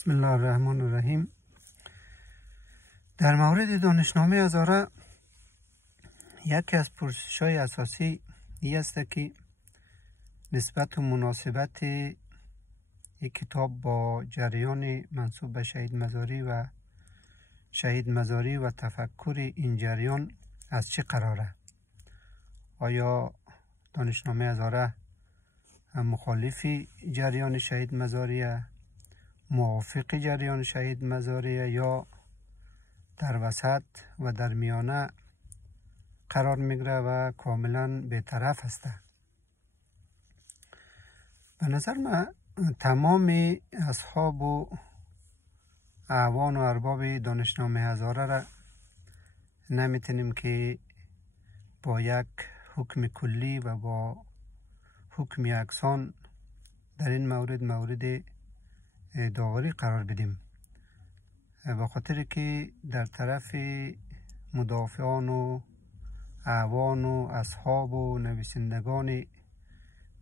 بسم الله الرحمن الرحیم. در مورد دانشنامه هزاره یکی از پرسش‌های اساسی این است که نسبت و مناسبت یک کتاب با جریان منسوب به شهید مزاری و شهید مزاری و تفکر این جریان از چه قراره؟ آیا دانشنامه هزاره مخالف جریان شهید مزاری، موافق جریان شهید مزاری یا در وسط و در میانه قرار میگیره و کاملا بی‌طرف است؟ به نظر من تمام اصحاب و اعوان و ارباب دانشنامه هزاره را نمیتونیم که با یک حکم کلی و با حکم یکسان در این مورد داوری قرار بدیم، به خاطر که در طرف مدافعان و اعوان و اصحاب و نویسندگان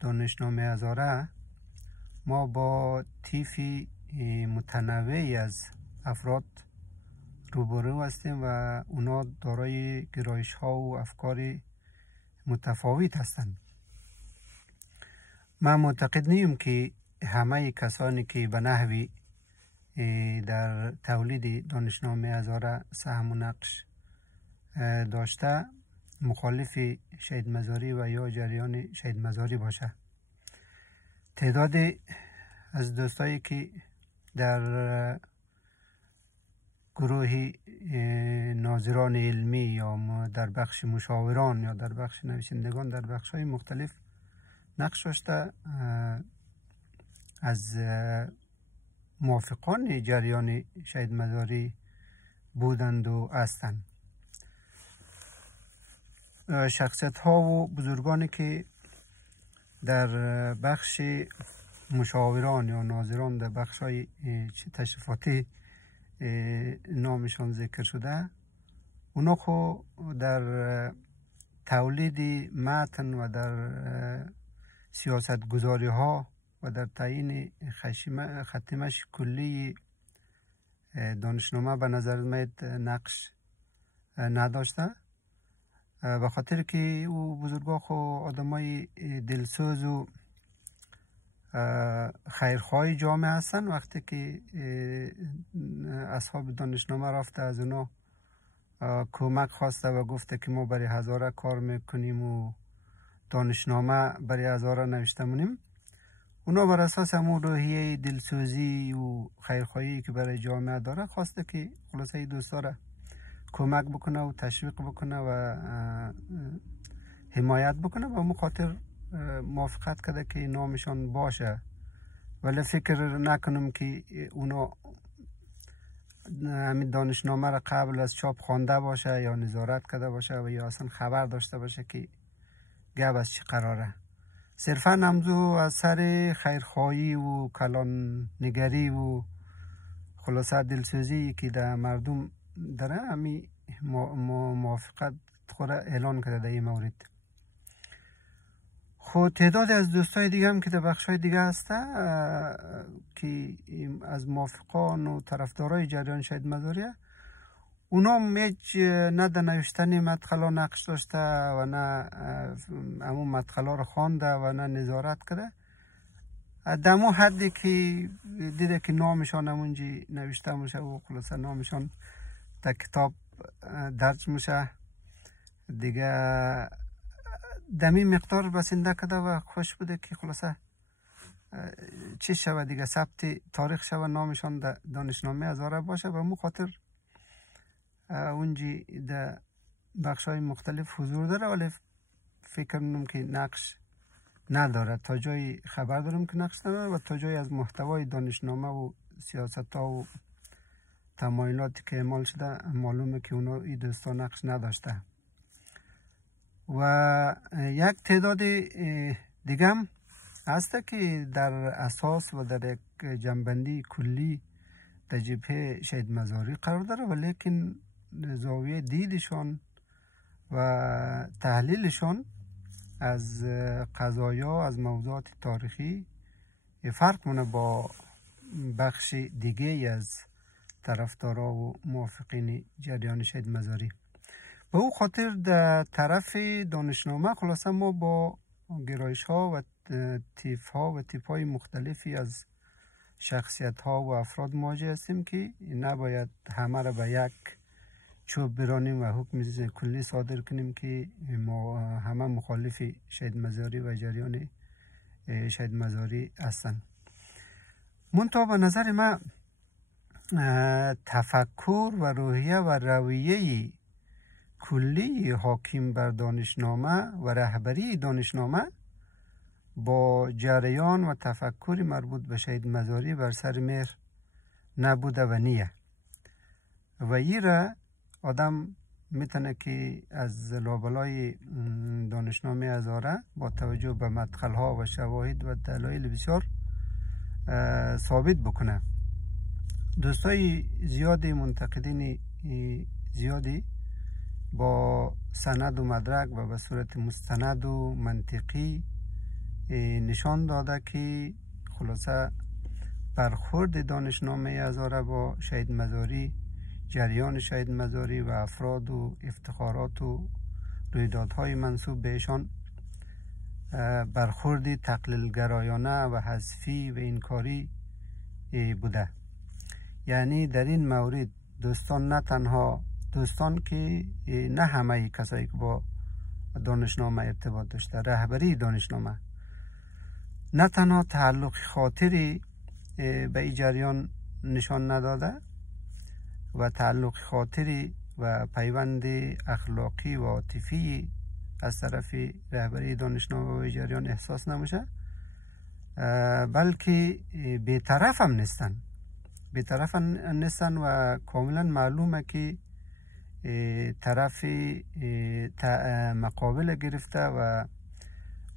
دانشنامه هزاره ما با طیف متنوعی از افراد روبرو هستیم و اونا دارای گرایش ها و افکار متفاوت هستند. من معتقد نیم که همه کسانی که به نحوی در تولید دانشنامه هزاره سهم و نقش داشته مخالف شهید مزاری و یا جریان شهید مزاری باشه. تعداد از دوستایی که در گروه ناظران علمی یا در بخش مشاوران یا در بخش نویسندگان در بخش های مختلف نقش داشته از موافقان جریان شهید مزاری بودند و هستند. شخصیت ها و بزرگانی که در بخش مشاوران یا ناظران در بخش های تشریفاتی نامشان ذکر شده، اونا خو در تولید متن و در سیاست گذاری ها و در تعیین ختمش کلی دانشنامه به نظر میاد نقش نداشته، به خاطر که او بزرگا خو آدمای دلسوز و خیرخواه جامعه هستن. وقتی که اصحاب دانشنامه رفته از اونا کمک خواسته و گفته که ما برای هزاره کار میکنیم و دانشنامه برای هزاره نوشته مونیم، اونا بر اساس همون روحیه دلسوزی و خیرخواهی که برای جامعه داره خواسته که خلاصه دوستا را کمک بکنه و تشویق بکنه و حمایت بکنه و مخاطر موافقت کرده که نامشان باشه. ولی فکر نکنم که اونا همین دانشنامه را قبل از چاپ خوانده باشه یا نظارت کرده باشه و یا اصلا خبر داشته باشه که گپ از چی قراره. صرفا نمزو از سر خیرخواهی و کلان نگری و خلاصه دلسوزی که در مردم داره همین موافقت خود اعلان کرده در این مورد. خود تعداد از دوستای دیگه هم که در بخشای دیگه هسته که از موافقان و طرفدارای جریان شهید مزاریه، اونا میج نه در نوشتن مدخلا نقش داشته و نه همون مدخلا رو خوانده و نه نظارت کرده. دمو حدی که دیده که نامشان همونجی نوشته میشه و خلاصه نامشان در کتاب درج میشه دیگه، دمی مقدار بسنده کرده و خوش بوده که خلاصه چی شوه دیگه، ثبت تاریخ شوه نامشان در دانشنامه هزاره باشه و مخاطر اونجی در بخش های مختلف حضور داره. ولی فکر کنم که نقش نداره، تا جای خبر دارم که نقش نداره و تا جای از محتوای دانشنامه و سیاست ها و تمایلاتی که اعمال شده معلومه که اونا این دوستا نقش نداشته. و یک تعداد دیگه هم هسته که در اساس و در یک جنبندی کلی در جبهه شهید مزاری قرار داره، ولیکن زاویه دیدشان و تحلیلشان از قضایا، از موضوعات تاریخی فرق مونه با بخش دیگه از طرفدارا و موافقین جریان شهید مزاری. به او خاطر در طرف دانشنامه خلاصه ما با گرایش ها و تیف ها و تیپ های مختلفی از شخصیت ها و افراد مواجه هستیم که نباید همه را به یک چوب برانیم و حکم کلی صادر کنیم که ما همه مخالف شهید مزاری و جریان شهید مزاری هستند. منتها به نظر من تفکر و روحیه و رویه کلی حاکم بر دانشنامه و رهبری دانشنامه با جریان و تفکر مربوط به شهید مزاری بر سر مهر نبوده و نیه و ایره آدم میتونه که از لابلای دانشنامه هزاره با توجه به مدخلها و شواهد و دلایل بسیار ثابت بکنه. دوستای زیادی منتقدین زیادی با سند و مدرک و به صورت مستند و منطقی نشان داده که خلاصه برخورد دانشنامه هزاره با شهید مزاری، جریان شهید مزاری و افراد و افتخارات و رویدادهای منسوب بهشان برخورد تقلیلگرایانه و حذفی و انکاری بوده. یعنی در این مورد دوستان نه تنها دوستان که نه همه کسایی که با دانشنامه ارتباط داشته، رهبری دانشنامه نه تنها تعلق خاطری به این جریان نشان نداده و تعلق خاطری و پیوند اخلاقی و عاطفی از طرف رهبری دانشنامه و جریان احساس نمیشه، بلکه بی‌طرف هم نیستن و کاملا معلومه که طرف مقابل گرفته و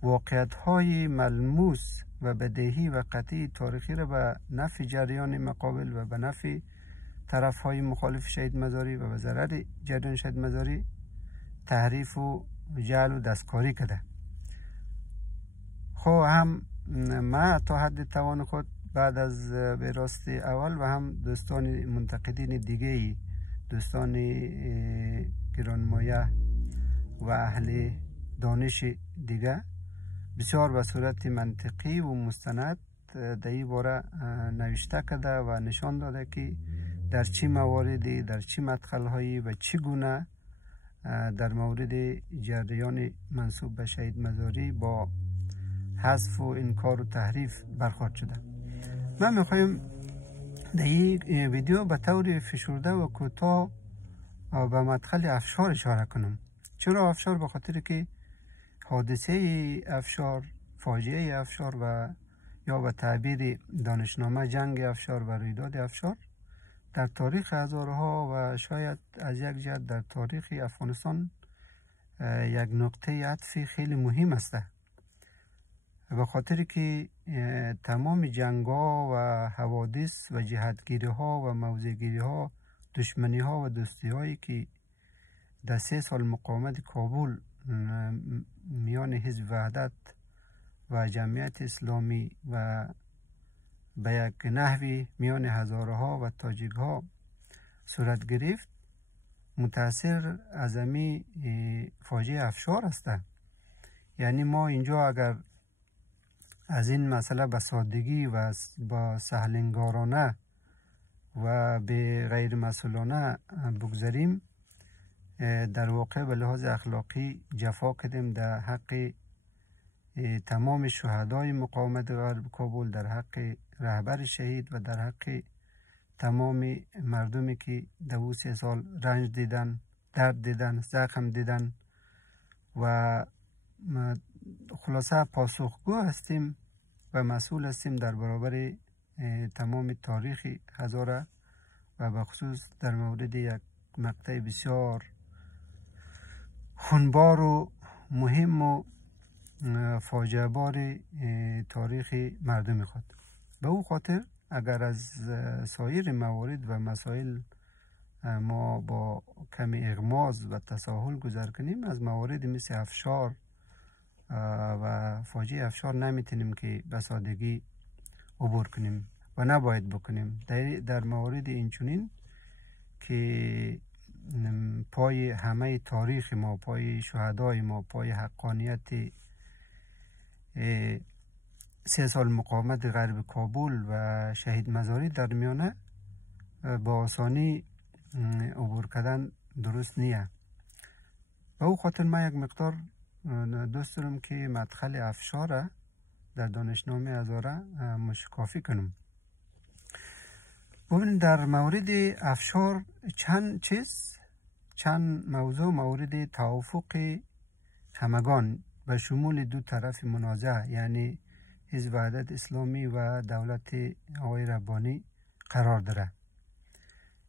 واقعیت های ملموس و بدیهی و قطعی تاریخی را به نفع جریان مقابل و به نفع طرف های مخالف شهید مزاری و به ضرر جریان شهید مزاری تحریف و جعل و دستکاری کرده. خب هم ما تا حد توان خود بعد از براست اول و هم دوستان منتقدین دیگه، دوستان گرانمایه و اهل دانش دیگه بسیار به صورت منطقی و مستند در این باره نوشته کرده و نشان داده که در چه مواردی، در چه مدخل‌هایی و چگونه در مورد جریان منسوب به شهید مزاری با حذف و انکار و تحریف برخورد شده. من میخوایم در این ویدیو به طور فشرده و کوتاه به مدخل افشار اشاره کنم. چرا افشار؟ به خاطر که حادثه افشار، فاجعه افشار و یا به تعبیر دانشنامه جنگ افشار و رویداد افشار در تاریخ هزارها و شاید از یک جهت در تاریخ افغانستان یک نقطه عطف خیلی مهم است، به خاطر که تمام جنگ ها و حوادث و جهتگیری ها و موضعگیری ها، دشمنی ها و دوستی هایی که در 3 سال مقاومت کابل میان حزب وحدت و جمعیت اسلامی و به یک نحوی میان هزارها و تاجیک ها صورت گرفت متأثر از امی فاجعه افشار است. یعنی ما اینجا اگر از این مسئله به سادگی و با سهلنگارانه و به غیر مسئولانه بگذاریم، در واقع به لحاظ اخلاقی جفا کردیم در حق تمام شهدای مقاومت غرب کابل، در حق رهبر شهید و در حق تمام مردمی که در 3 سال رنج دیدن، درد دیدن، زخم دیدن و خلاصه پاسخگو هستیم و مسئول هستیم در برابر تمام تاریخ هزاره و به خصوص در مورد یک مقطع بسیار خونبار و مهم و فاجعه بار تاریخ مردم خود. به او خاطر اگر از سایر موارد و مسائل ما با کمی اغماض و تساهل گذر کنیم، از موارد مثل افشار و فاجعه افشار نمیتونیم که به سادگی عبور کنیم و نباید بکنیم. در موارد اینچنین که پای همه تاریخ ما، پای شهدای ما، پای حقانیت 3 سال مقاومت غرب کابل و شهید مزاری در میانه با آسانی عبور کردن درست نیه. به او خاطر من یک مقدار دوست دارم که مدخل افشار در دانشنامه هزاره مشکافی کنم. ببینید در مورد افشار چند موضوع مورد توافق همگان و شمول دو طرف منازعه، یعنی حزب وحدت اسلامی و دولت آقای ربانی قرار داره.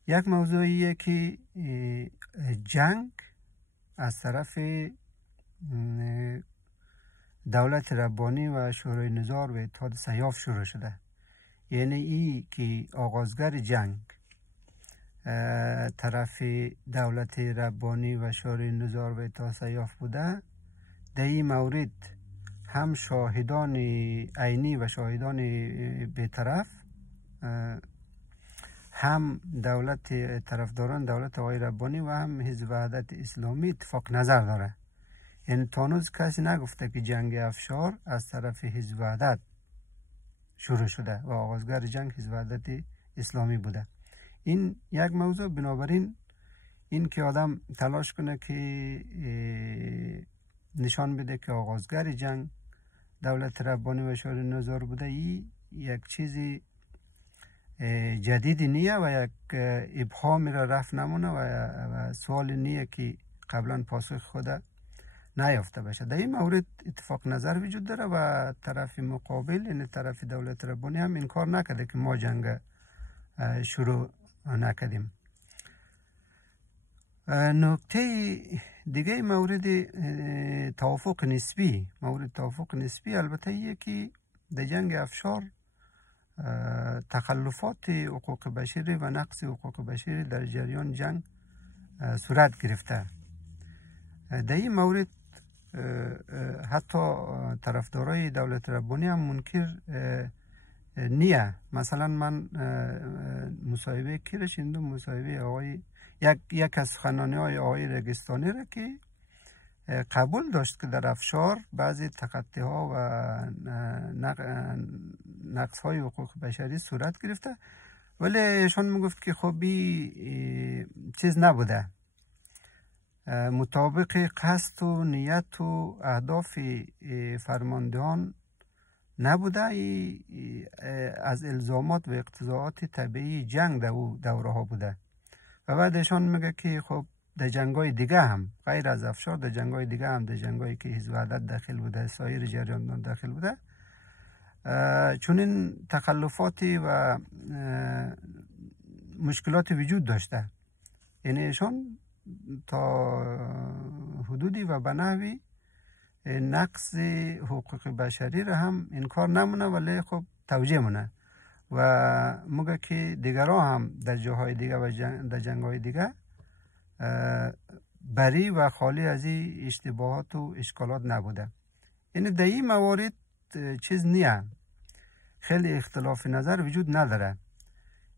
یک موضوعیه که جنگ از طرف دولت ربانی و شورای نظار و اتحاد سیاف شروع شده. یعنی ای که آغازگر جنگ طرف دولت ربانی و شورای نظار و اتحاد سیاف بوده، در این مورد هم شاهدان عینی و شاهدان بی‌طرف، هم طرفداران دولت آقای ربانی و هم حزب وحدت اسلامی اتفاق نظر داره. یعنی تانوز کسی نگفته که جنگ افشار از طرف حزب وحدت شروع شده و آغازگر جنگ حزب وحدت اسلامی بوده. این یک موضوع. بنابراین این که آدم تلاش کنه که نشان بده که آغازگر جنگ دولت ربانی و شورای نظار بوده، این یک چیزی جدیدی نیه و یک ابهامی را رفع نمونه و سوال نیه که قبلا پاسخ خود نیافته باشه. در این مورد اتفاق نظر وجود داره و طرف مقابل، یعنی طرف دولت ربانی هم انکار نکرده که ما جنگ شروع نکردیم. نکته دیگه مورد توافق نسبی البته ایه که در جنگ افشار تخلفات حقوق بشری و نقض حقوق بشری در جریان جنگ صورت گرفته. در این مورد حتی طرفدارای دولت ربانی هم منکر نیه. مثلا من مصاحبه کی شنیدم، مصاحبه آقای یک از سخنرانی های آقای رگستانی را که قبول داشت که در افشار بعضی تخطی ها و نقص های حقوق بشری صورت گرفته، ولی ایشان میگفت که خب چیز نبوده، مطابق قصد و نیت و اهداف فرماندهان نبوده، از الزامات و اقتضاعات طبیعی جنگ در او دوره ها بوده. و بعدشان میگه که خب در جنگای دیگه هم غیر از افشار، در جنگای دیگه هم، در جنگایی که حزب وحدت داخل بوده، سایر جریانات داخل بوده، چون این تخلفاتی و مشکلات وجود داشته. یعنی ایشان تا حدودی و به نحوی نقص حقوق بشری را هم انکار نمونه، ولی خب توجیه مونه و میگه که دیگرها هم در جاهای دیگه و در جنگهای دیگه بری و خالی از این اشتباهات و اشکالات نبوده. یعنی در این موارد چیز نیه، خیلی اختلاف نظر وجود نداره.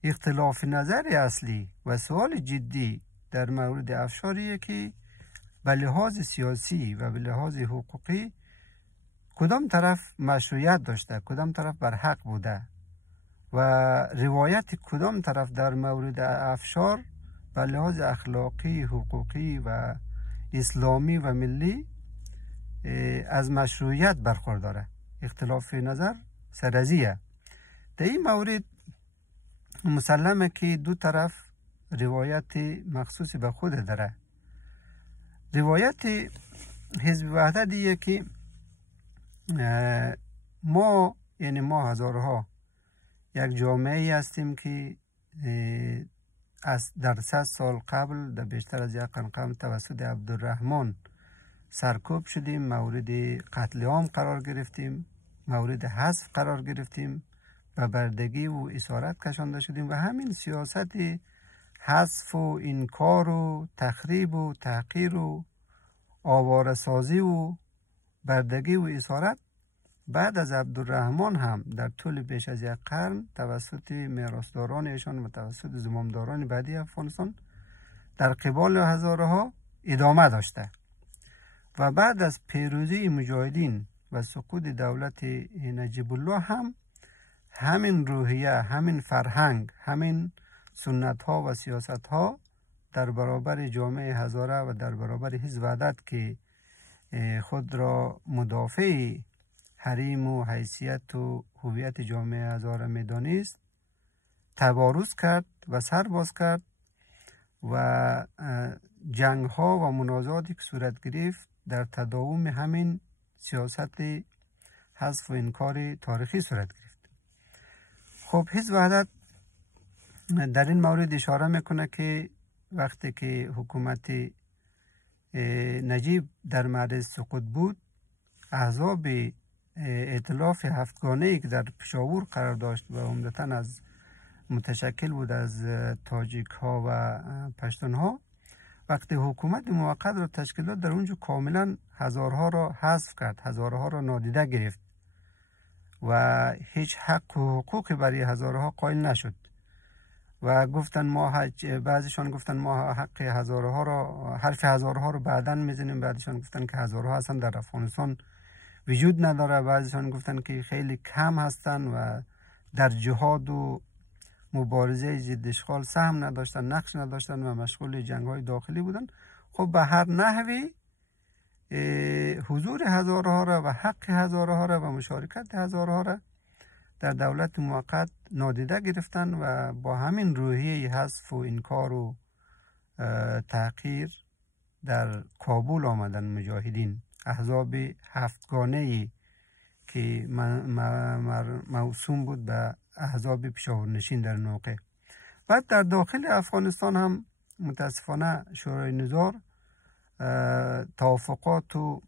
اختلاف نظر اصلی و سوال جدی در مورد افشاریه که به لحاظ سیاسی و به لحاظ حقوقی کدام طرف مشروعیت داشته، کدام طرف بر حق بوده و روایت کدام طرف در مورد افشار به لحاظ اخلاقی، حقوقی و اسلامی و ملی از مشروعیت برخورداره. اختلاف نظر سرازیه. در این مورد مسلمه که دو طرف روایت مخصوص به خود داره. روایت حزب وحدت دیگه که ما، یعنی ما هزارها یک جامعه هستیم که در 100 سال قبل در بیشتر از یک قرن قبل توسط عبدالرحمن سرکوب شدیم، مورد قتل عام قرار گرفتیم، مورد حذف قرار گرفتیم و بردگی و اسارت کشانده شدیم و همین سیاست حذف و انکار و تخریب و تحقیر و آواره‌سازی و بردگی و اسارت بعد از عبدالرحمن هم در طول بیش از یک قرن توسط میراثداران ایشان و توسط زمامداران بعدی افغانستان در قبال هزاره ها ادامه داشته و بعد از پیروزی مجاهدین و سقوط دولت نجیب الله هم همین روحیه، همین فرهنگ، همین سنت ها و سیاست ها در برابر جامعه هزاره و در برابر حزب وحدت که خود را مدافع حریم و حیثیت و هویت جامعه هزاره میدانست تبارز کرد و سرباز کرد و جنگ ها و منازعاتی که صورت گرفت در تداوم همین سیاست حذف و انکار تاریخی صورت گرفت. خب حزب وحدت در این مورد اشاره میکنه که وقتی که حکومت نجیب در معرض سقوط بود، احزاب ائتلاف هفتگانه‌ای که در پشاور قرار داشت و عمدتاً از متشکل بود از تاجیک ها و پشتون ها، وقتی حکومت موقت را تشکیل داد در اونجا کاملا هزارها را حذف کرد، هزارها را نادیده گرفت و هیچ حق و حقوقی برای هزارها قائل نشد و گفتن ما بعضیشان گفتن ما حق هزارها را، حرف هزارها را بعداً میزنیم، بعضیشان گفتن که هزارها اصلا در افغانستان وجود نداره، بعضیشان گفتن که خیلی کم هستن و در جهاد و مبارزه ضد اشغال سهم نداشتن، نقش نداشتن و مشغول جنگ های داخلی بودن. خب به هر نحوی حضور هزارها را و حق هزارها را و مشارکت هزارها را در دولت موقت نادیده گرفتن و با همین روحیه حذف و انکار و تحقیر در کابل آمدن مجاهدین، احزاب هفتگانه‌ای که موسوم بود به احزاب پشاورنشین در موقع. بعد در داخل افغانستان هم متاسفانه شورای نظار توافقات و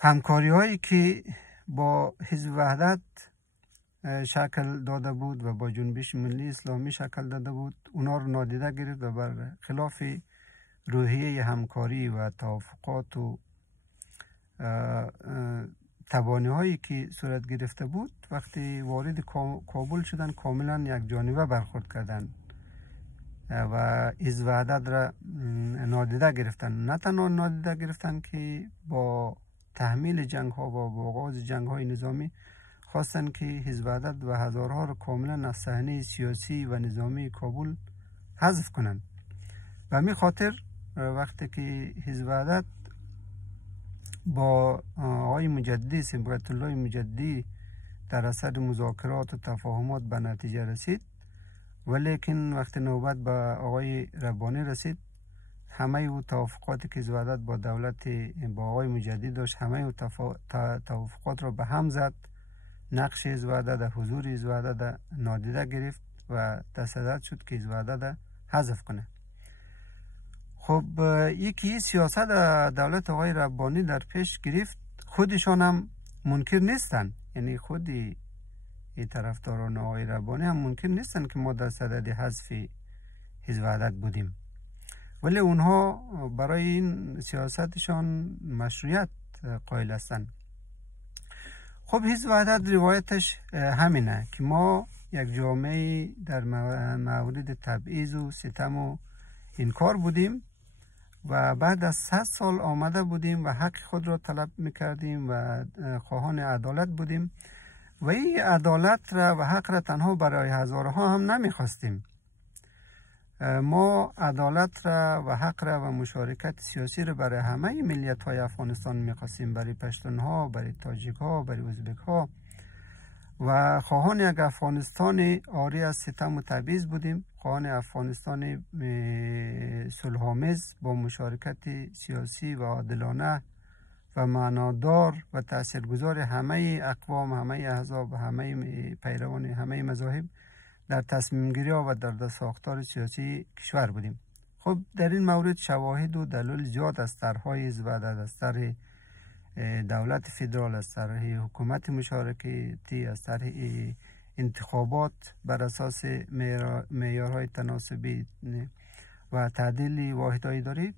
همکاری هایی که با حزب وحدت شکل داده بود و با جنبش ملی اسلامی شکل داده بود، اونا رو نادیده گرفت و بر خلاف روحیه همکاری و توافقات و تبانی هایی که صورت گرفته بود، وقتی وارد کابل شدن کاملا یک جانبه برخورد کردن و حزب وحدت را نادیده گرفتن. نه تنها نادیده گرفتن که با تحمیل جنگ ها و با آغاز جنگ های نظامی خواستن که حزب وحدت و هزارها را کاملا از صحنه سیاسی و نظامی کابل حذف کنند. و همین خاطر وقتی که حزب وحدت با آقای مجددی، صبغت الله مجددی، در اثر مذاکرات و تفاهمات به نتیجه رسید، ولیکن وقتی نوبت به آقای ربانی رسید، همه او توافقاتی که حزب وحدت با دولت با آقای مجددی داشت، همه او توافقات را به هم زد، نقش حزب وحدت در حضور حزب وحدت نادیده گرفت و تصدیق شد که حزب وحدت حذف کنه. خب یکی سیاست دولت آقای ربانی در پیش گرفت، خودشان هم منکر نیستن، یعنی خودی طرفداران آقای ربانی هم منکر نیستن که ما در صدد حذف حزب وحدت بودیم، ولی اونها برای این سیاستشان مشروعیت قائل هستند. خب حزب وحدت روایتش همینه که ما یک جامعه در مورد تبعیض و ستم و انکار بودیم و بعد از 100 سال آمده بودیم و حق خود را طلب میکردیم و خواهان عدالت بودیم و این عدالت را و حق را تنها برای هزارها هم نمیخواستیم. ما عدالت را و حق را و مشارکت سیاسی را برای همه ملیت های افغانستان میخواستیم، برای پشتون ها، برای تاجیک ها، برای ازبک ها و خواهان یک افغانستان عاری از ستم و تبعیض بودیم، خواهان افغانستان صلح‌آمیز با مشارکت سیاسی و عادلانه و معنادار و تاثیرگذار همه اقوام، همه احزاب، همه پیروان همه مذاهب در تصمیم گیری و در ساختار سیاسی کشور بودیم. خب در این مورد شواهد و دلایل زیاد از طرح‌های حزب وحدت، از طرح دولت فدرال، از طرح حکومت مشارکتی، از طرح انتخابات بر اساس معیارهای تناسبی و تعدیل واحدهای اداری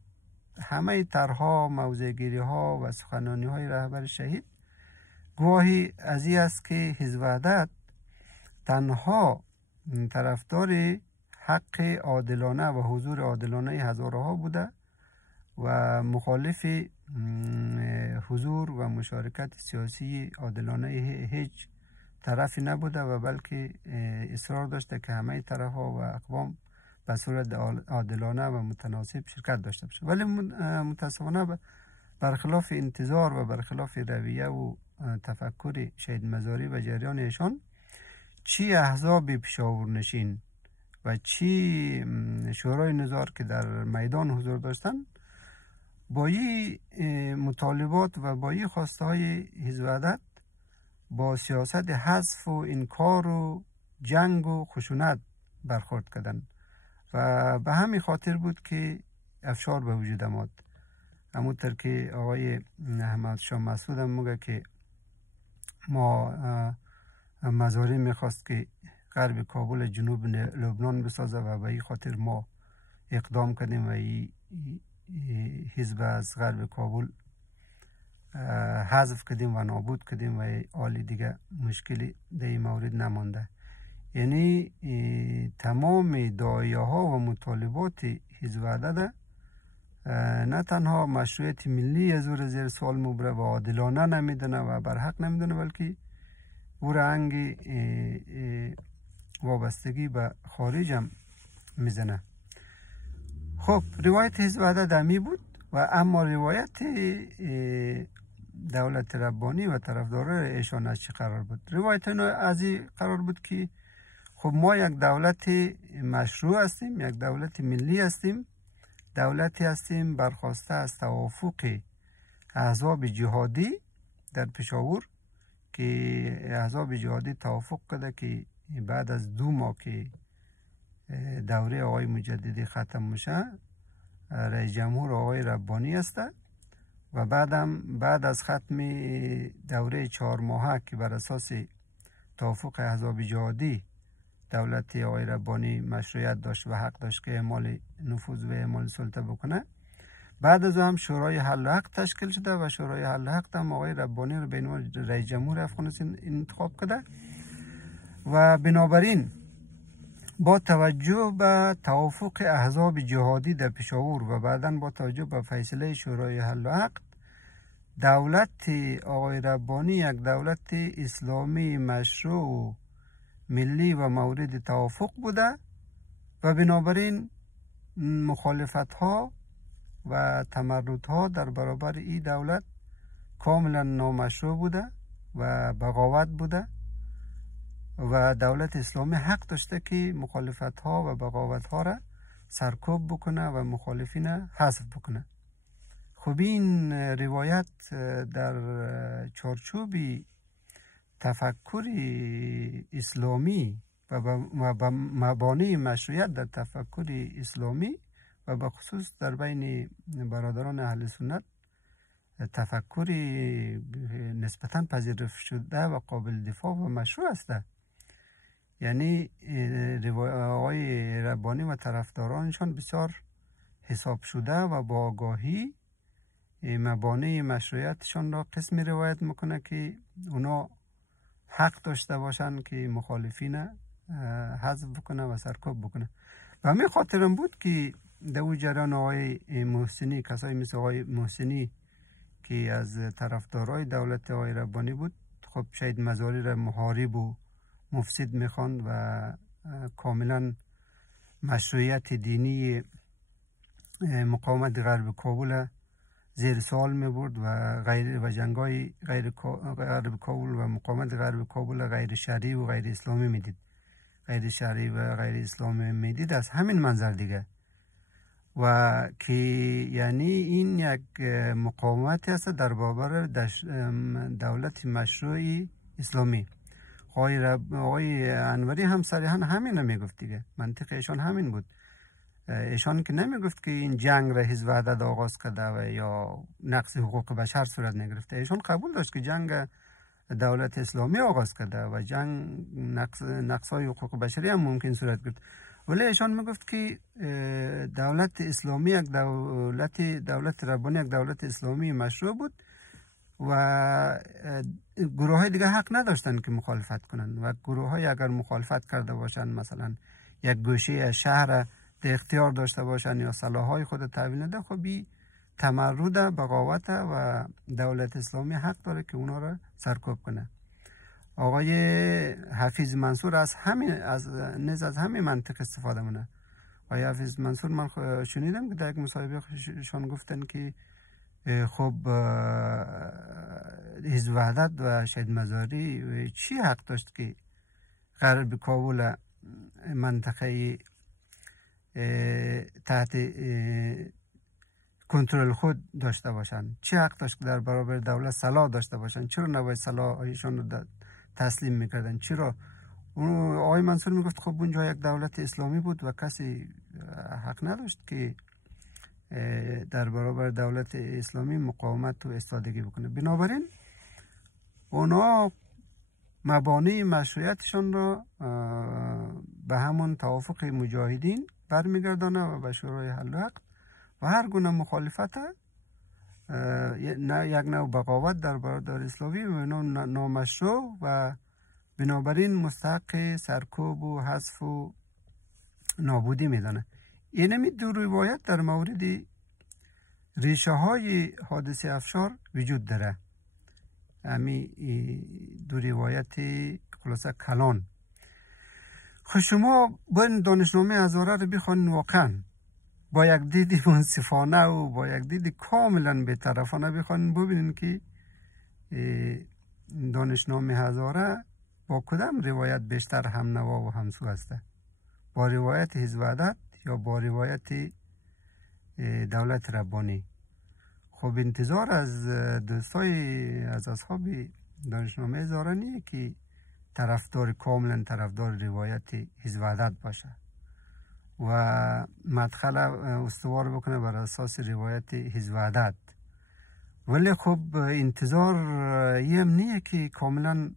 همه طرح‌ها، موضع‌گیری ها و سخنرانی های رهبر شهید گواهی از این است که حزب وحدت تنها طرفدار حق عادلانه و حضور عادلانه هزارها بوده و مخالف حضور و مشارکت سیاسی عادلانه هیچ طرفی نبوده و بلکه اصرار داشته که همه طرف‌ها و اقوام به صورت عادلانه و متناسب شرکت داشته باشه. ولی متاسفانه برخلاف انتظار و برخلاف رویه و تفکر شهید مزاری و جریان ایشان، چی احزاب پشاور نشین و چی شورای نظار که در میدان حضور داشتن با این مطالبات و با این خواسته های حزب وحدت با سیاست حذف و انکار و جنگ و خشونت برخورد کردن و به همین خاطر بود که افشار به وجود آمد. همونطور که آقای احمد شاه مسعود هم میگه که ما مزاری میخواست که غرب کابل جنوب لبنان بسازه و به این خاطر ما اقدام کردیم و این حزب از غرب کابل حذف کردیم و نابود کردیم و حالی دیگه مشکلی در این مورد نمانده. یعنی تمام داعیه ها و مطالبات حزب وحدت نه تنها مشروعیت ملی از او زیر سوال مبره و عادلانه نمیدونه و برحق نمیدونه، بلکه او رنگ وابستگی به خارج هم میزنه. خب روایت حزب وحدت همی بود و اما روایت دولت ربانی و طرفدارای ایشان از چه قرار بود؟ روایت از این قرار بود که خب ما یک دولت مشروع هستیم، یک دولت ملی هستیم، دولتی هستیم برخواسته از توافق احزاب جهادی در پشاور که احزاب جهادی توافق کرده که بعد از 2 ماه که دوره آقای مجددی ختم میشه رئیس جمهور آقای ربانی است و بعد از ختم دوره 4 ماهه که بر اساس توافق احزاب جهادی دولت آقای ربانی مشروعیت داشت و حق داشت که اعمال نفوذ و اعمال سلطه بکنه، بعد از هم شورای حل حق تشکیل شده و شورای حل حق هم آقای ربانی رو به عنوان رئیس جمهور افغانستان انتخاب کرده و بنابراین با توجه به توافق احزاب جهادی در پشاور و بعداً با توجه به فیصله شورای حل حق، دولت آقای ربانی یک دولت اسلامی مشروع ملی و مورد توافق بوده و بنابراین مخالفت ها و تمرد ها در برابر این دولت کاملا نامشروع بوده و بغاوت بوده و دولت اسلامی حق داشته که مخالفت ها و بغاوت ها را سرکوب بکنه و مخالفین حذف بکنه. خب این روایت در چارچوب تفکر اسلامی و مبانی مشروعیت در تفکر اسلامی و به خصوص در بین برادران اهل سنت تفکر نسبتاً پذیرفته شده و قابل دفاع و مشروع است. یعنی آقای ربانی و طرفدارانشان بسیار حساب شده و با آگاهی مبانی مشروعیتشان را قسمی روایت میکنه که اونا حق داشته باشن که مخالفین حذف بکنه و سرکوب بکنه. و همین خاطرم بود که در اون جریان آقای محسنی، کسایی مثل آقای محسنی که از طرفدارای دولت آقای ربانی بود، خب شهید مزاری را محارب و مفسد میخواند و کاملا مشروعیت دینی مقاومت غرب کابل زیر سوال می برد و جنگای غرب کابل و مقاومت غرب کابل غیر شرعی و غیر اسلامی میدید، غیر شرعی و غیر اسلامی میدید از همین منظر دیگه، و که یعنی این یک مقاومتی است در برابر دولت مشروعی اسلامی. آقای انوری هم صریحا همین رو میگفت دیگه، منطق ایشان همین بود. ایشان که نمیگفت که این جنگ را حزب وحدت آغاز کرده و یا نقض حقوق بشر صورت نگرفته، ایشان قبول داشت که جنگ دولت اسلامی آغاز کرده و جنگ نقض های حقوق بشری هم ممکن صورت گرفت ولی ایشان میگفت که دولت اسلامی یک دولت ربانی یک دولت اسلامی مشروع بود و گروه های دیگه حق نداشتن که مخالفت کنن و گروه های اگر مخالفت کرده باشن، مثلا یک گوشه شهر در اختیار داشته باشن یا سلاحهای خود تحویل نده، خب این تمرد، بغاوت و دولت اسلامی حق داره که اونا را سرکوب کنه. آقای حفیظ منصور از همین منطق استفاده منه. آقای حفیظ منصور من شنیدم که در یک مصاحبه شان گفتن که خب حزب وحدت و شهید مزاری چی حق داشت که غرب کابل منطقه تحت کنترل خود داشته باشن؟ چی حق داشت که در برابر دولت سلاح داشته باشن؟ چرا نباید سلاحشون رو تسلیم میکردن؟ چرا؟ آقای منصور میگفت خب اونجا یک دولت اسلامی بود و کسی حق نداشت که در برابر دولت اسلامی مقاومت و ایستادگی بکنه. بنابراین اونا مبانی مشروعیتشون را به همون توافق مجاهدین برمیگردانه و به شورای حل و عقد و هر گونه مخالفت یک نوع بغاوت در برابر اسلامی و نامشروع و بنابراین مستحق سرکوب و حذف و نابودی میدانه. اینمی دو روایت در مورد ریشه های حادثه افشار وجود داره. امی دو روایت خلاصه کلان. خب شما باید دانشنامه هزاره رو بخوانید، واقعا با یک دید منصفانه و با یک دید کاملا بی‌طرفانه بخوانید، ببینید که دانشنامه هزاره با کدام روایت بیشتر هم نوا و همسو است؟ با روایت حزب وحدت یا با روایت دولت ربانی؟ خب انتظار از دوستای از اصحاب دانشنامه هزاره نیه که کاملا طرفدار روایت حزب وحدت باشه و مدخل استوار بکنه بر اساس روایت حزب وحدت. ولی خب انتظار هم نیه که کاملا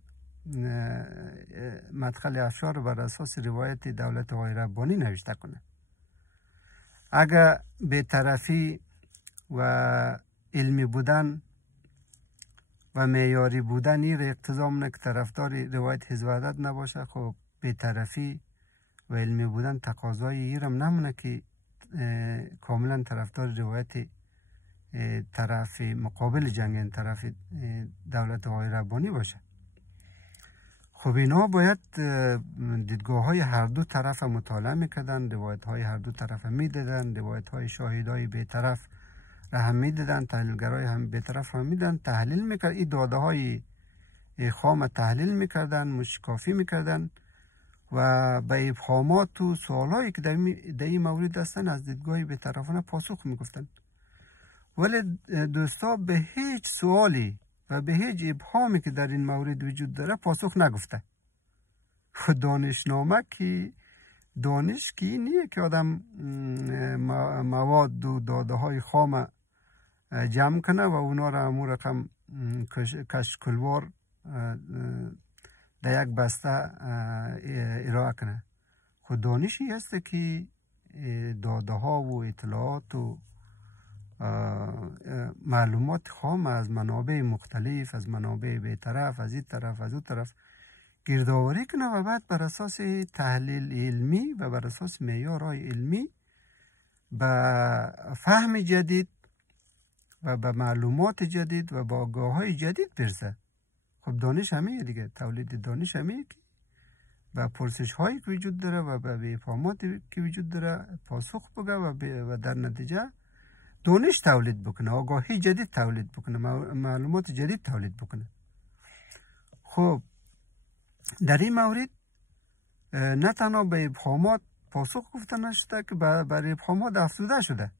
مدخل افشار بر اساس روایت دولت آقای ربانی نوشته کنه. اگر به طرفی و علمی بودن و معیاری بودن این اقتضا مونه که طرفدار روایت حزب وحدت نباشه، خب به طرفی و علمی بودن تقاضای ایرم نمونه که کاملا طرفدار روایت طرف مقابل جنگ، طرف دولت آقای ربانی باشه. خب اینا باید دیدگاه های هر دو طرف مطالعه میکردن، روایت های هر دو طرف میدادن، روایت های شاهدای به طرف را هم میدادن، تحلیلگرای هم به طرف هم میدادن، تحلیل میکرد. این داده های خام تحلیل میکردن، مشکافی میکردن و به ابهامات و سوالایی که در این مورد هستن از دیدگاه به طرفانه پاسخ میگفتن. ولی دوستا به هیچ سوالی و به هیچ ابهامی که در این مورد وجود داره پاسخ نگفته. دانشنامه که دانش که نیه که آدم مواد و داده های خام جمع کنه و اونا را همون رقم کشکلوار در یک بسته ارائه کنه. خود دانشی هست که داده ها و اطلاعات و معلومات خام از منابع مختلف، از منابع بی‌طرف، از این طرف از اون طرف گردآوری کنه و بعد بر اساس تحلیل علمی و بر اساس معیارهای علمی به فهم جدید و به معلومات جدید و با آگاهی جدید برسه. خب دانش همه دیگه، تولید دانش همه که و پرسش هایی که وجود داره و به افهاماتی که وجود داره پاسخ بگه و در نتیجه دانش تولید بکنه، آگاهی جدید تولید بکنه، معلومات جدید تولید بکنه. خب در این مورد نه تنها به ابهامات پاسخ گفته نشده که بر ابهامات افزوده شده،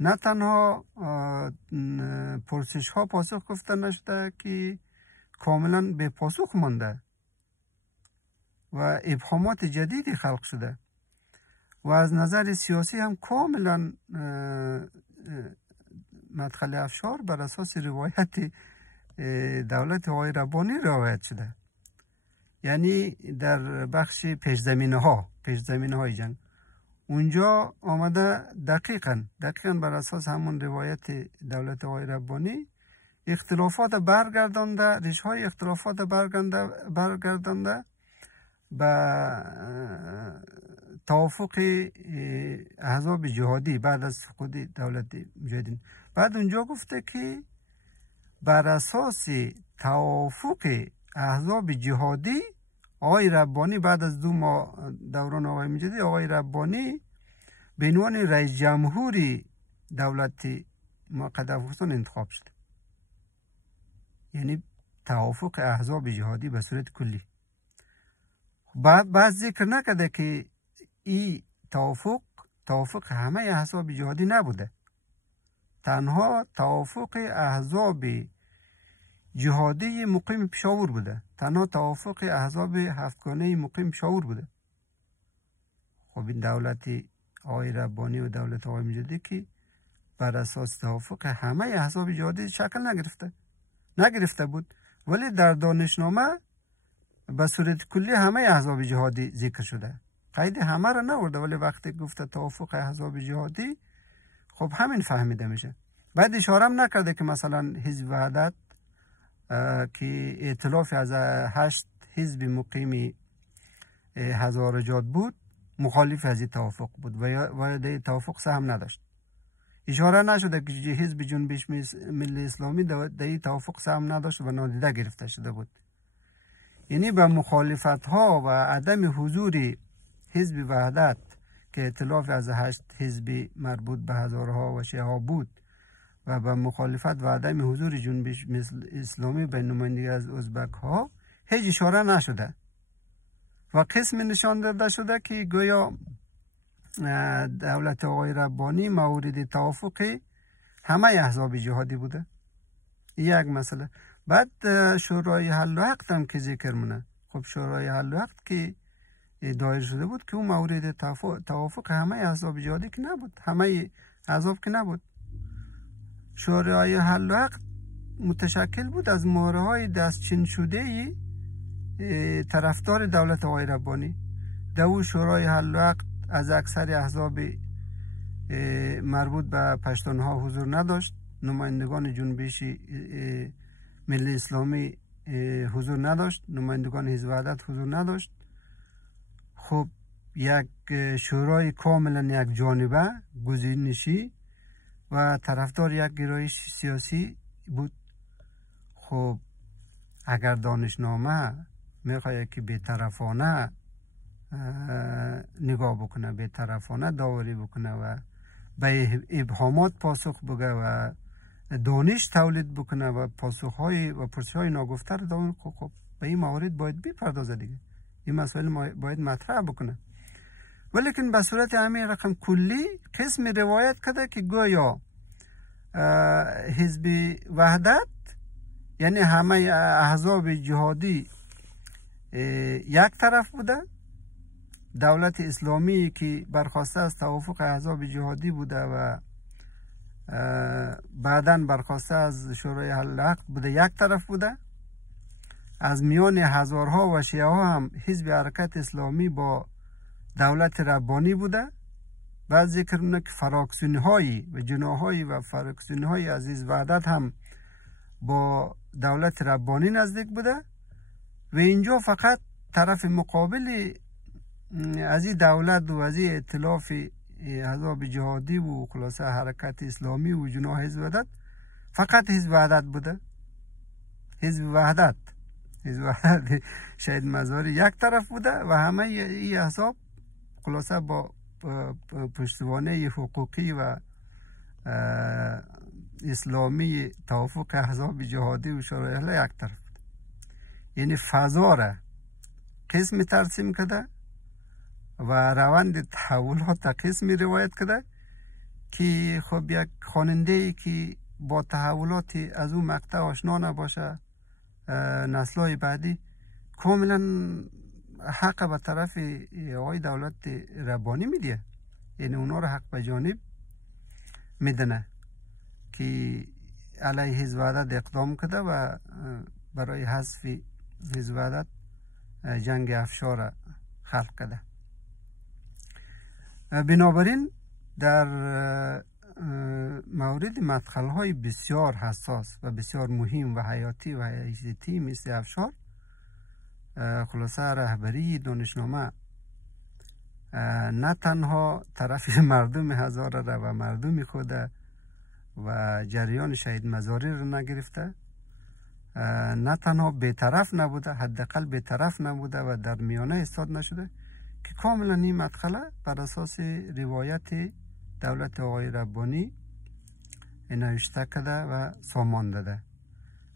نه تنها پرسش ها پاسخ گفته نشده که کاملا به پاسخ مانده و ابهامات جدیدی خلق شده و از نظر سیاسی هم کاملا مدخل افشار بر اساس روایت دولت آقای ربانی روایت شده. یعنی در بخش پیشزمینه های جنگ. اونجا آمده دقیقاً بر اساس همون روایت دولت آقای ربانی اختلافات برگردانده، ریش‌های اختلافات برگردانده به توافق احزاب جهادی بعد از سقوط دولت مجاهدین. بعد اونجا گفته که بر اساس توافق احزاب جهادی آقای ربانی بعد از 2 ماه دوران آقای مجاهدی، آقای ربانی به عنوان رئیس جمهوری دولت موقت افغانستان انتخاب شد. یعنی توافق احزاب جهادی به صورت کلی. بعد ذکر نکرده که این توافق همه احزاب جهادی نبوده، تنها توافق احزاب جهادی مقیم پشاور بوده، تنها توافق احزاب هفتگانه مقیم پشاور بوده. خب این دولت آقای ربانی و دولت آقای مجاهدی که بر اساس توافق همه احزاب جهادی شکل نگرفته بود، ولی در دانشنامه به صورت کلی همه احزاب جهادی ذکر شده، قید همه را نورده، ولی وقتی گفته توافق احزاب جهادی خب همین فهمیده میشه. بعد اشاره هم نکرده که مثلا حزب وحدت که ائتلاف از 8 حزب مقیم هزارجات بود مخالف از این توافق بود و در توافق سهم نداشت. اشاره نشده که حزب جنبش ملی اسلامی در توافق سهم نداشت و نادیده گرفته شده بود. یعنی به مخالفت ها و عدم حضور حزب وحدت که ائتلاف از 8 حزب مربوط به هزارها و شیعه ها بود و به مخالفت و عدم حضور جنبش اسلامی به نمایندگی از ازبک ها هیچ اشاره نشده و قسم نشان داده شده که گویا دولت آقای ربانی مورد توافق همه احزاب جهادی بوده. یک مسئله. بعد شورای حل و عقد هم که ذکر مونه. خب شورای حل و عقد که دایر شده بود که اون مورد توافق همه احزاب جهادی که نبود، همه احزاب که نبود. شورای حل و عقد متشکل بود از مهره‌های دستچین شده طرفدار دولت آقای ربانی. در اون شورای حل و عقد از اکثر احزاب مربوط به پشتونها حضور نداشت، نمایندگان جنبش ملی اسلامی حضور نداشت، نمایندگان حزب وحدت حضور نداشت. خب یک شورای کاملا یک جانبه گزینشی و طرفدار یک گرایش سیاسی بود. خب اگر دانشنامه میخواد که بی‌طرفانه نگاه بکنه، بی‌طرفانه داوری بکنه و به ابهامات پاسخ بگه و دانش تولید بکنه و پاسخهای و پرسش‌های ناگفته رو داون، خب به این موارد باید بپردازه دیگه، این مسائل باید مطرح بکنه. ولیکن به صورت همین رقم کلی قسم روایت کرده که گویا حزب وحدت یعنی همه احزاب جهادی یک طرف بوده، دولت اسلامی که برخواسته از توافق احزاب جهادی بوده و بعداً برخواسته از شورای حل و عقد بوده یک طرف بوده. از میان هزارها و شیعه ها هم حزب حرکت اسلامی با دولت ربانی بوده. بعد ذکر مونه که فراکسیون هایی و جناح‌های و فراکسیون های از حزب وحدت هم با دولت ربانی نزدیک بوده و اینجا فقط طرف مقابل از این دولت و از این ائتلاف احزاب جهادی و خلاصه حرکت اسلامی و جناح حزب وحدت فقط حزب وحدت بوده. حزب وحدت شهید مزاری یک طرف بوده و همه این احزاب خلاصه با پشتوانه حقوقی و اسلامی توافق احزاب جهادی و شورای حل یک طرف بوده. یعنی فضا را قسم ترسیم کرده و روند تحولات قسمی روایت کرده که خب یک خواننده ای که با تحولات از اون مقطع آشنا نباشه، نسل‌های بعدی کاملا حق به طرف آقای دولت ربانی میده، یعنی اونا رو حق به جانب میدنه که علیه حزب وحدت اقدام کرده و برای حذف حزب وحدت جنگ افشار خلق کرده. بنابراین در مورد مدخل‌های بسیار حساس و بسیار مهم و حیاتی و حیاتی مثل افشار، خلاصه رهبری دانشنامه نه تنها طرف مردم هزاره را و مردم خود و جریان شهید مزاری را نگرفته، نه تنها بی‌طرف نبوده، حداقل بی‌طرف نبوده و در میانه ایستاد نشده، که کاملا این مدخله بر اساس روایت دولت آقای ربانی نوشته کرده و سامان داده.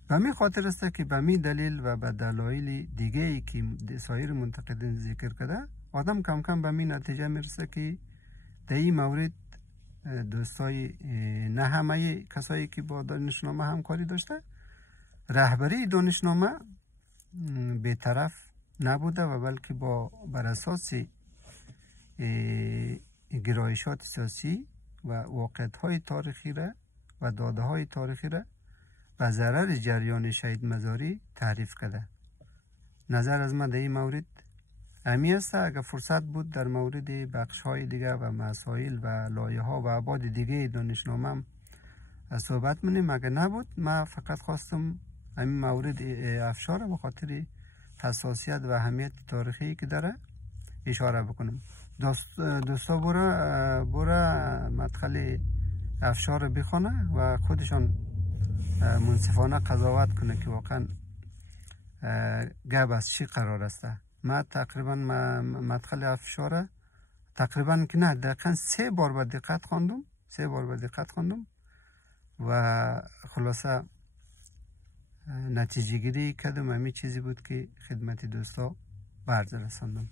به می خاطر است که به می دلیل و به دلایل دیگه ای که سایر منتقدین ذکر کرده، آدم کم کم به می نتیجه میرسه که در این مورد دوستای نه همه کسایی که با دانشنامه همکاری داشته، رهبری دانشنامه بی‌طرف نبوده و بلکه بر اساس گرایشات سیاسی و واقعیت‌های تاریخی را و داده‌های تاریخی را و ضرر جریان شهید مزاری تعریف کرده. نظر از من در این مورد امی است. اگر فرصت بود در مورد بخش‌های دیگه و مسائل و لایه‌ها و ابعاد دیگه دانشنامه صحبت منیم. اگر نبود، من فقط خواستم همین مورد افشار به خاطر حساسیت و اهمیت تاریخی که داره اشاره بکنم. دوستا برا مدخل افشار بخونه و خودشان منصفانه قضاوت کنه که واقعا گپ از چی قرار است. من تقریبا مدخل افشار تقریبا که نه دقیقا 3 بار به دقت خواندم و خلاصه نتیجه گیری کردم. همین چیزی بود که خدمت دوستا برز رساندم.